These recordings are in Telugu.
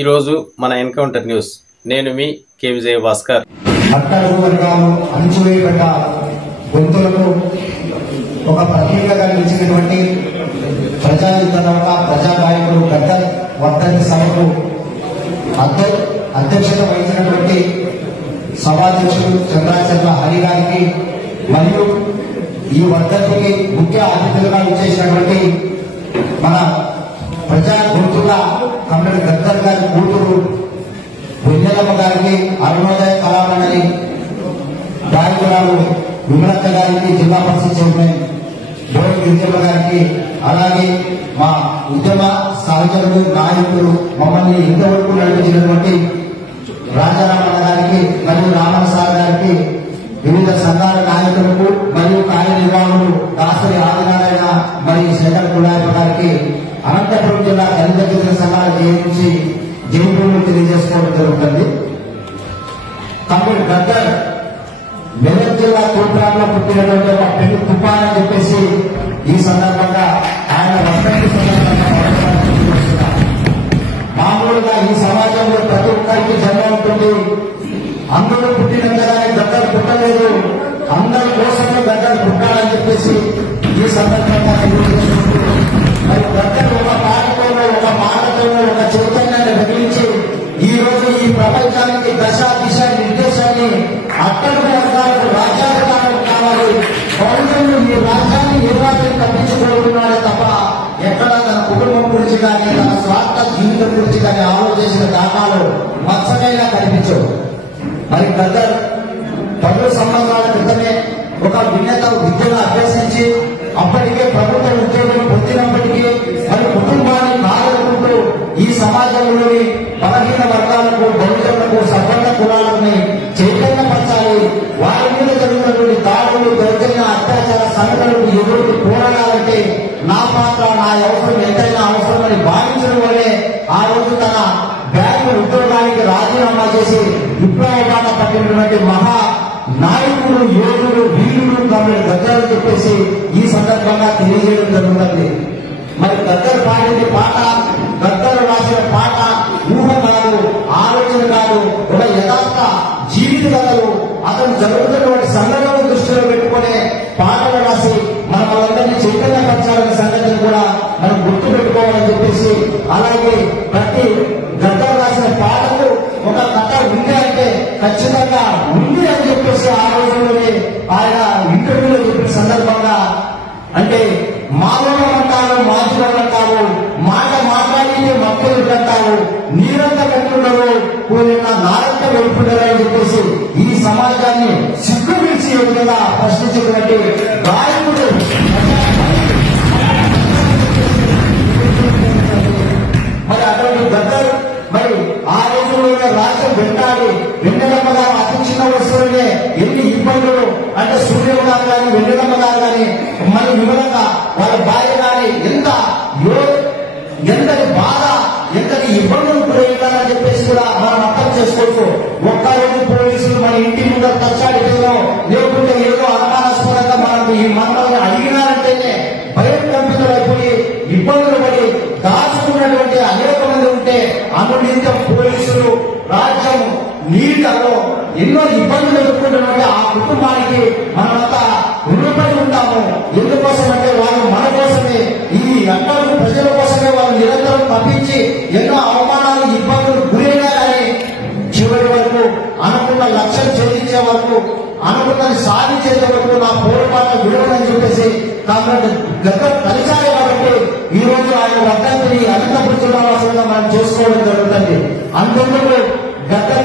ఈరోజు మన ఎన్కౌంటర్ న్యూస్. నేను మీ కే విజయ భాస్కర్. అట్టడుగు వర్గాలు అణచివేయబడ్డ గొంతులకు ఒక ప్రతీకగా నిలిచినటువంటి ప్రజాయుద్ధ ప్రజానాయకుడు గద్దర్ వర్ధంతి సభకు అధ్యక్షత వహించినటువంటి సభాధ్యక్షుడు చంద్రాచర్ల హరి గారికి మరియు ఈ వర్ధంతికి ముఖ్య అతిథులుగా ఇచ్చేసినటువంటి మన ప్రజా గుర్తుల కమ్మడి గద్దర్ గారి కూతురు వెన్నెలమ్మ గారికి, అరుణోదయ కళామండలి గాయకురాలు విమలత్త గారికి, జిల్లా పరిషత్ చైర్మన్ బోడి గిరిజమ్మ గారికి, అలాగే మా ఉద్యమ సహచరులు నాయకులు మమ్మల్ని ఇంతవరకు నడిపించినటువంటి రాజారామన్న గారికి మరియు రామన్ సార్ గారికి, వివిధ సంఘాల నాయకులకు మరియు కార్యనిర్వాహకులు దాసరి ఆదినారాయణ మరియు శేఖర్ కులాయప్ప గారికి, అనంతపురం జిల్లా దళిత గిరిజన సంఘాల జేఏసీ జైపూర్లు తెలియజేసుకోవడం జరుగుతుంది. కమ్మడి గద్దర్ మెదక్ జిల్లా తూర్పులో పుట్టినటువంటి ఒక పెను తుఫాన్ అని చెప్పేసి ఈ సందర్భంగా ఆయన వర్ధంతి సందర్భంగా మామూలుగా ఈ సమాజంలో ప్రతి ఒక్కరికి జన్మ ఉంటుంది. అందరూ పుట్టినంతగానే గద్దర్ పుట్టలేదు, అందరి కోసమే గద్దర్ పుట్టాలని చెప్పేసి ఈ సందర్భంగా మరి గద్దర్ ఒక పాటతోనో ఒక మాటతోనో ఒక చైతన్యాన్ని రగిలించి ఈ రోజు ఈ ప్రపంచానికి దశ దిశ నిర్దేశాన్ని అట్టడుగు వర్గాలకు రాజ్యాధికారం కావాలి, పౌరులు ఈ రాజ్యాన్ని నిర్వాహకులు తప్పించుకోతున్నాడే తప్ప ఎక్కడ తన కుటుంబం గురించి కానీ తన స్వార్థ జీవితం గురించి కానీ ఆలోచించిన దాఖాలు మచ్చకైనా కనిపించవు. మరి గద్దర్ 10 సంవత్సరాల క్రితమే ఒక విజ్ఞత విద్యను అభ్యసించి అప్పటికే ప్రభుత్వ ఉద్యోగం పొందినప్పటికీ మరి కుటుంబాన్ని కాదనుకుంటూ ఈ సమాజంలోని బలహీన వర్గాలకు, బహుజనులకు, సవర్ణ కులాలని చైతన్యపరచాలి, వారి మీద జరుగుతున్నటువంటి దాడులు, దౌర్జన్య, అత్యాచార సంఘటనలకు ఎదురు పోరాడాలంటే నా పాత్ర, నా అవసరం ఎంతైనా అవసరమని భావించడం వల్లే ఆ రోజు తన బ్యాంకు ఉద్యోగానికి రాజీనామా చేసి విప్లవబాట పట్టినటువంటి మహా నాయకుడు, యోగుడు, వీరుడు కమ్మడి గద్దర్ చెప్పేసి ఈ సందర్భంగా తెలియజేయడం జరుగుతుంది. మరి గద్దర్ పాడింది పాట, గద్దర్ రాసిన పాట ఊహ కాదు, ఆలోచన కాదు, ఒక యథార్థ జీవిత కథలు, అతను జరుగుతున్నటువంటి సంఘటనను దృష్టిలో పెట్టుకునే పాటలు రాసి మన వాళ్ళందరినీ చైతన్యపరచాలనే సంగతిని కూడా మనం గుర్తు పెట్టుకోవాలని చెప్పేసి, అలాగే ప్రతి గద్దర్ రాసిన పాటకు ఒక కథ ఉంది అంటే ఖచ్చితంగా ఉంది అని చెప్పేసి ఆ రోజుల్లోనే ఆయన ఇంటర్వ్యూలో చెప్పిన సందర్భంగా, అంటే మానవం అంటారు, మాజులం అంటారు, మాట మాట్లాడితే మక్కలు అంటారు, నీరంతా పెట్టుకున్నారు, పోయిన నారంతా వెళ్ళిపోయారు అని చెప్పేసి ఈ సమాజాన్ని సిగ్గు విడిచి ఏ విధంగా ప్రశ్నించినట్టు గాయకుడు మరి అటువంటి గద్దర్ మరి ఆ రోజుల్లోనే రాజ్యం వెంటాడి వెన్నెలమ్మ గారు అతి చిన్న వస్తువులనే ఎన్ని ఇబ్బందులు, అంటే సూర్యమ్మ గారు కానీ వెన్నెలమ్మ గారు కానీ మరి వివరంగా వాళ్ళ భార్య కానీ ఎంతటి బాధ, ఎంతటి ఇబ్బందులు గురయ్యారని చెప్పేసి కూడా మనం అర్థం చేసుకోవచ్చు. ఒక్కరోజు పోలీసులు మన ఇంటి ముందు తచ్చాడిలో లేకుంటే ఏదో అనుమానాస్పదంగా మనకు ఈ మనల్ని అడిగినారంటేనే భయకంపితులైపోయి ఇబ్బందులు పడి దాచుకున్నటువంటి అనేక మంది ఉంటే అనునిత్యం పోలీసులు రాజ్యం నీళ్లలో ఎన్నో ఇబ్బందులు ఎదుర్కొంటున్నటువంటి ఆ కుటుంబానికి మనమంతా రుణపడి ఉంటాము. ఎందుకోసం అంటే వాళ్ళు మన కోసమే, ఈ అట్టడుగు ప్రజల కోసమే వాళ్ళు నిరంతరం పంపించి ఎన్నో అవమానాలు, ఇబ్బందులు గురైనా కానీ చివరి వరకు అనుకున్న లక్ష్యం ఛేదించే వరకు, అనుకున్నది సాధించేంత వరకు నా పోరాటం విడవని చెప్పేసి కాబట్టి గద్దర్ కలిశారు. కాబట్టి ఈ రోజు ఆయన వర్ధంతిని అనంతపురం జిల్లా వాసులుగా మనం చేసుకోవడం జరుగుతుంది. అందుకు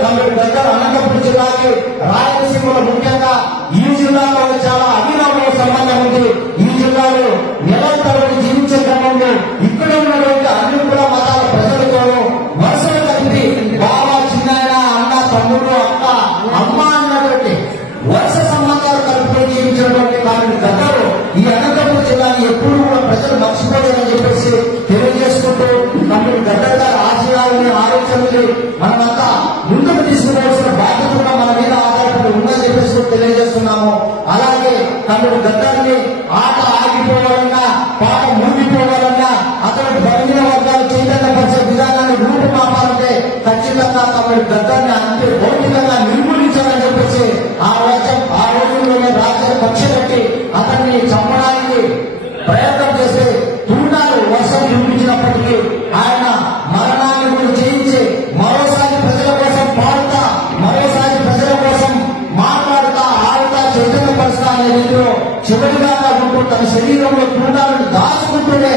కమ్మడి గద్దర్ అనంతపురం జిల్లాకి, రాయలసీమలో ముఖ్యంగా ఈ జిల్లాలో చాలా అవినాభావ సంబంధం ఉంది. ఈ జిల్లాలో నెలల తరబడి జీవించే క్రమంలో ఇక్కడ ఉన్నటువంటి అన్ని కుల మతాల ప్రజలతోనూ వరుసలు కలిపి బాబా, చిన్నాయన, అన్న, తమ్ముడు, అక్క, అమ్మ అన్నటువంటి వరుస సంబంధాలు కలుపుకొని జీవించినటువంటి కమ్మడి గద్దర్ ఈ అనంతపురం జిల్లాని ఎప్పుడు కూడా ప్రజలు మర్చిపోలేదని చెప్పేసి తెలియజేసుకుంటూ కమ్మడి గద్దర్ గారి ఆశయాలని, ఆలోచనలు మనమంతా ముందుకు తీసుకురావాల్సిన బాధ్యత కూడా మన మీద ఆధారపడి ఉందని చెప్పేసి తెలియజేస్తున్నాము. అలాగే కమ్మడి గద్దర్ని ఆట ఆగిపోవాలన్నా, పాట మూగిపోవాలన్నా, అతను బలహీన వర్గాలు చైతన్యపరిచే విధానాన్ని రూపుమాపాలంటే గద్దాన్ని అంతే భౌతికంగా నిర్మూలించాలని చెప్పేసి ఆ రోజుల్లోనే రాజ్యాన్ని కక్ష కట్టి అతన్ని చంపడానికి ప్రయత్నం చేసి తూటాలు వర్షం చూపించినప్పటికీ ఆయన మరణాన్ని కూడా జయించి మరోసారి ప్రజల కోసం పాడుతా, మరోసారి ప్రజల కోసం మాట్లాడుతా, ఆడుతా, చైతన్యపరుస్తా అనే రీతిలో చివరిగా ఉంటూ తన శరీరంలో తూటాలను దాచుకుంటూనే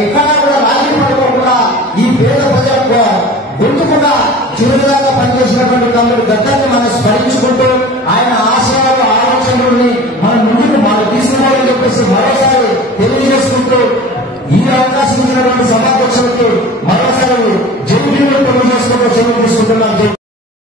ఎక్కడా కూడా రాజీ పడుకోకుండా ఈ పేద ప్రజలకు గొంతుకుండా చివరిదాకా పనిచేసినటువంటి తమ్ముడు గద్దాన్ని మన